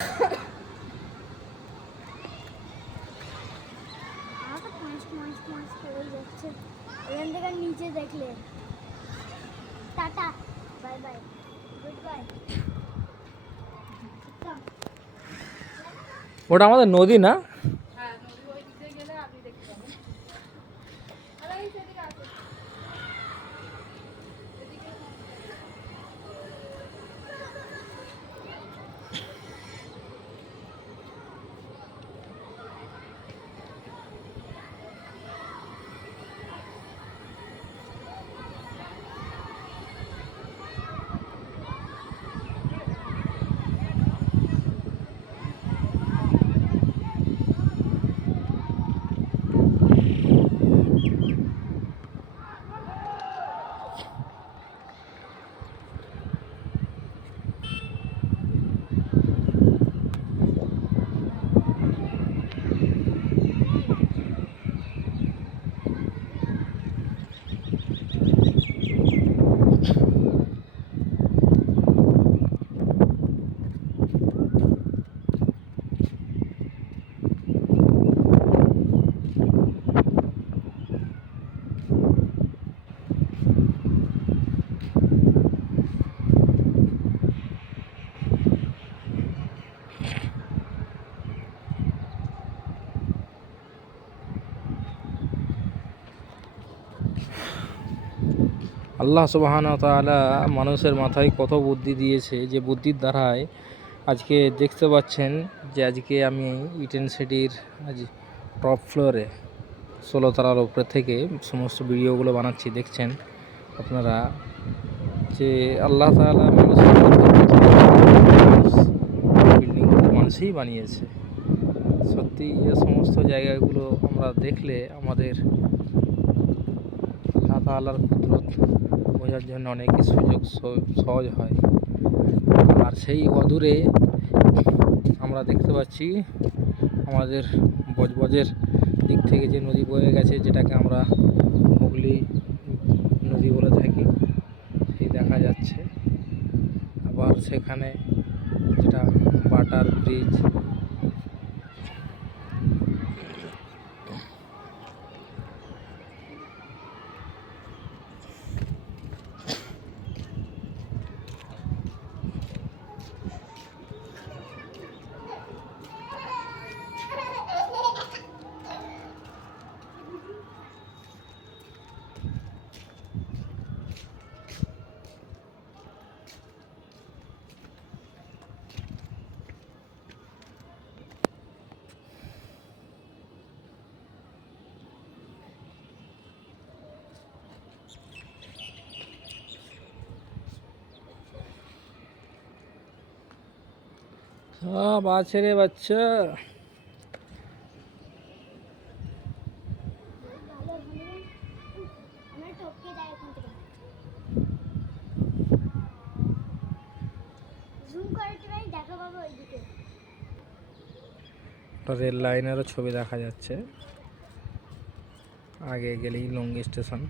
এখান থেকে নিচে দেখলে tata bye bye good bye. ওটা আমাদের নদী না? আল্লাহ সুবহানাহু ওয়া তাআলা মানুষের মাথায় কত বুদ্ধি দিয়েছে, যে বুদ্ধির দ্বারায় আজকে দেখতে পাচ্ছেন যে আজকে আমি ইডেন সিটির আজ টপ ফ্লোরে 16 তলার উপরে থেকে সমস্ত ভিডিওগুলো বানাচ্ছি। দেখছেন আপনারা যে আল্লাহ তাআলা মানুষের বিল্ডিংগুলো মানুষই বানিয়েছে। সত্যি এ সমস্ত জায়গাগুলো আমরা দেখলে আমাদের আল্লাহ তাআলার কুদরত বোঝার জন্য অনেক সুযোগ সহজ হয়। আর সেই অদূরে আমরা দেখতে পাচ্ছি আমাদের বজবজের দিক থেকে যে নদী বয়ে গেছে, যেটাকে আমরা হুগলি নদী বলে থাকি, সেই দেখা যাচ্ছে। আবার সেখানে যেটা বাটার ব্রিজ, সব আছে রে বাচ্চা। রেল লাইনেরও ছবি দেখা যাচ্ছে, আগে গেলেই লঙ্গি স্টেশন।